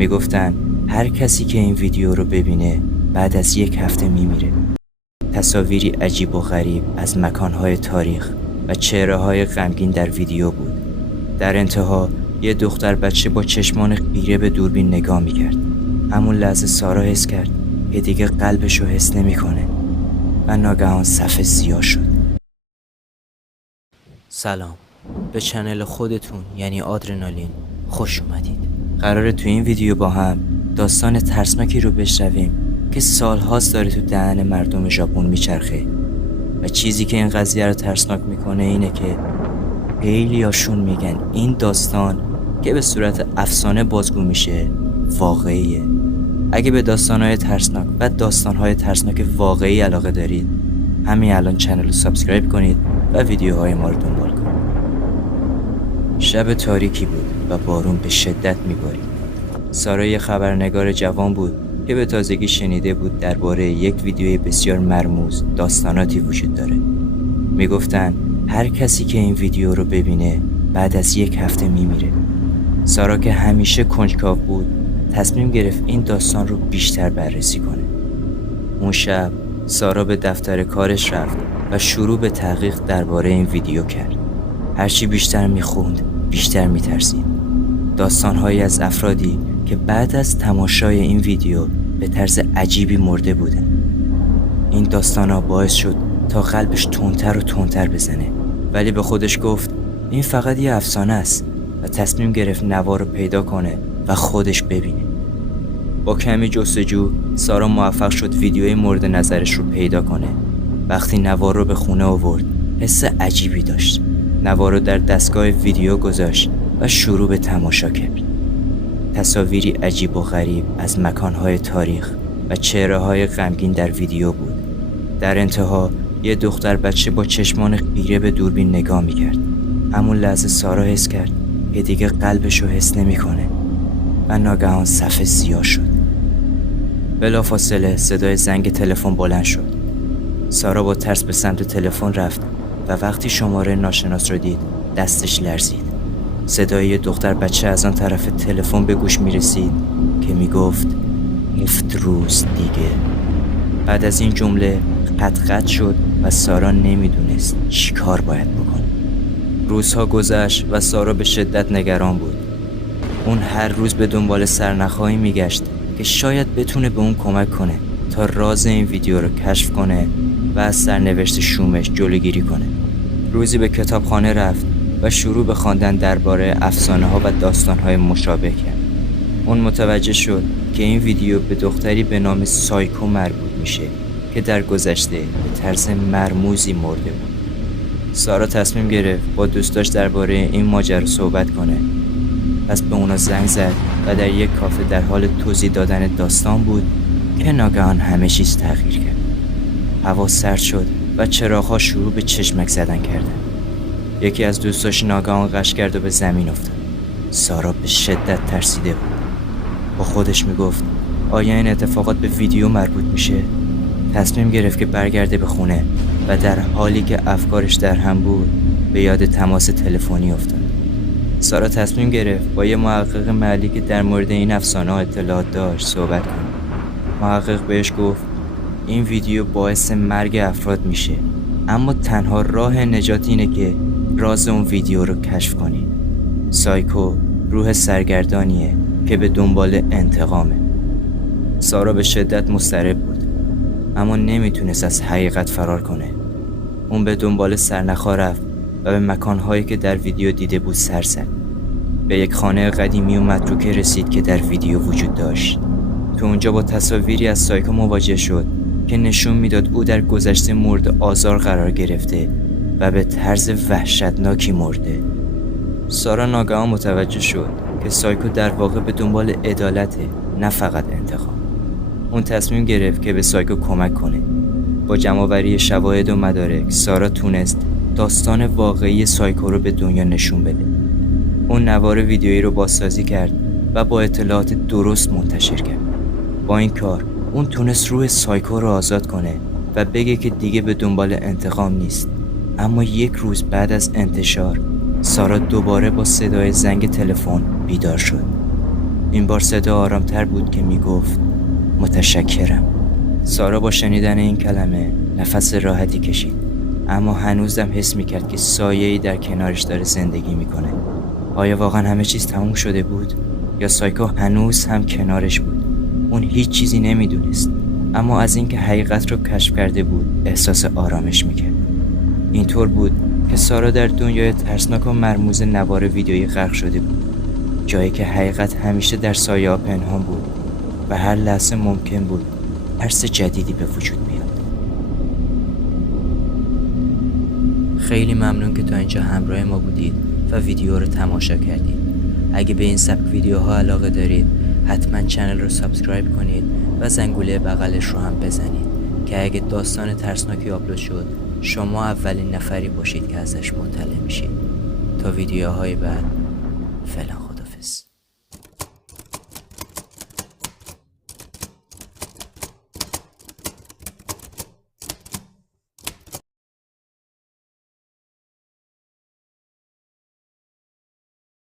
میگفتن هر کسی که این ویدیو رو ببینه بعد از 1 هفته میمیره. تصاویری عجیب و غریب از مکانهای تاریخ و چهره‌های غمگین در ویدیو بود. در انتها یه دختر بچه با چشمان خیره به دوربین نگاه میکرد. همون لحظه سارا حس کرد که دیگه قلبشو حس نمیکنه و ناگهان صفحه سیاه شد. سلام، به چنل خودتون یعنی آدرنالین خوش اومدید. قراره تو این ویدیو با هم داستان ترسناکی رو بشنویم که سالهاست داره تو دهن مردم ژاپن میچرخه و چیزی که این قضیه رو ترسناک میکنه اینه که خیلیاشون میگن این داستان که به صورت افسانه بازگو میشه واقعیه. اگه به داستانهای ترسناک و داستانهای ترسناک واقعی علاقه دارید همین الان چنل رو سابسکرایب کنید و ویدیوهای ما رو دنبال کنید. شب تاریکی بود و بارون به شدت میبارید. سارا یه خبرنگار جوان بود که به تازگی شنیده بود درباره یک ویدیوی بسیار مرموز داستاناتی وجود داره. میگفتن هر کسی که این ویدیو رو ببینه بعد از 1 هفته میمیره. سارا که همیشه کنجکاو بود تصمیم گرفت این داستان رو بیشتر بررسی کنه. اون شب سارا به دفتر کارش رفت و شروع به تحقیق درباره این ویدیو کرد. هرچی بیشتر میخوند بیشتر میترسید. داستانهایی از افرادی که بعد از تماشای این ویدیو به طرز عجیبی مرده بودن. این داستانها باعث شد تا قلبش تندتر و تندتر بزنه، ولی به خودش گفت این فقط یه افسانه است و تصمیم گرفت نوا رو پیدا کنه و خودش ببینه. با کمی جستجو سارا موفق شد ویدیوی مورد نظرش رو پیدا کنه. وقتی نوا رو به خونه آورد حس عجیبی داشت. نوا رو در دستگاه ویدیو گذاشت و شروع به تماشا کرد. تصاویری عجیب و غریب از مکانهای تاریخ و چهره‌های غمگین در ویدیو بود. در انتها یه دختر بچه با چشمان خیره به دوربین نگاه میکرد. همون لحظه سارا حس کرد که دیگه قلبشو حس نمیکنه و ناگهان صفحه سیاه شد. بلافاصله صدای زنگ تلفن بلند شد. سارا با ترس به سمت تلفن رفت و وقتی شماره ناشناس رو دید دستش لرزید. صدای یه دختر بچه از آن طرف تلفن به گوش میرسید که میگفت 7 روز دیگه. بعد از این جمله قطع شد و سارا نمیدونست چی کار باید بکنه. روزها گذشت و سارا به شدت نگران بود. اون هر روز به دنبال سرنخهایی میگشت که شاید بتونه به اون کمک کنه تا راز این ویدیو رو کشف کنه و از سرنوشت شومش جلوگیری کنه. روزی به کتابخانه رفت و شروع به خواندن درباره افسانه‌ها و داستان‌های مشابه کرد. اون متوجه شد که این ویدیو به دختری به نام سایکو مربوط میشه که در گذشته به طرز مرموزی مرده بود. سارا تصمیم گرفت با دوستاش درباره این ماجرا صحبت کنه. پس به اونا زنگ زد و در یک کافه در حال توضیح دادن داستان بود که ناگهان همه چیز تغییر کرد. هوا سرد شد و چراغ‌ها شروع به چشمک زدن کردن. یکی از دوستاش ناگهان غش کرد و به زمین افتاد. سارا به شدت ترسیده بود. با خودش میگفت آیا این اتفاقات به ویدیو مربوط میشه؟ تصمیم گرفت که برگرده به خونه و در حالی که افکارش در هم بود به یاد تماس تلفنی افتاد. سارا تصمیم گرفت با یه محقق محلی که در مورد این افسانه اطلاعات داشت صحبت کنه. محقق بهش گفت این ویدیو باعث مرگ افراد میشه، اما تنها راه نجات اینه که راز اون ویدیو رو کشف کنی. سایکو روح سرگردانیه که به دنبال انتقامه. سارا به شدت مضطرب بود اما نمیتونست از حقیقت فرار کنه. اون به دنبال سرنخها رفت و به مکانهایی که در ویدیو دیده بود سر زد. به یک خانه قدیمی و متروکه رسید که در ویدیو وجود داشت. تو اونجا با تصاویری از سایکو مواجه شد که نشون میداد او در گذشته مورد آزار قرار گرفته و به طرز وحشتناکی مرده. سارا ناگهان متوجه شد که سایکو در واقع به دنبال عدالته، نه فقط انتقام. اون تصمیم گرفت که به سایکو کمک کنه. با جمع‌آوری شواهد و مدارک سارا تونست داستان واقعی سایکو رو به دنیا نشون بده. اون نوار ویدیویی رو بازسازی کرد و با اطلاعات درست منتشر کرد. با این کار اون تونست روح سایکو رو آزاد کنه و بگه که دیگه به دنبال انتقام نیست. اما یک روز بعد از انتشار سارا دوباره با صدای زنگ تلفن بیدار شد. این بار صدا آرامتر بود که میگفت متشکرم. سارا با شنیدن این کلمه نفس راحتی کشید، اما هنوزم حس میکرد که سایه‌ای در کنارش داره زندگی میکنه. آیا واقعا همه چیز تموم شده بود؟ یا سایکو هنوز هم کنارش بود؟ اون هیچ چیزی نمیدونست، اما از اینکه حقیقت رو کشف کرده بود احساس آرامش میکرد. اینطور بود که سارا در دنیای ترسناک و مرموز نوار ویدیویی غرق شده بود، جایی که حقیقت همیشه در سایه‌ها پنهان بود و هر لحظه ممکن بود ترس جدیدی به وجود بیاد. خیلی ممنون که تا اینجا همراه ما بودید و ویدیو رو تماشا کردید. اگه به این سبک ویدیوها علاقه دارید حتما چنل رو سابسکرایب کنید و زنگوله بغلش رو هم بزنید که اگه داستان ترسناکی آپلود شد شما اولین نفری باشید که ازش مطلع میشید. تا ویدیوهای بعد، فعلا.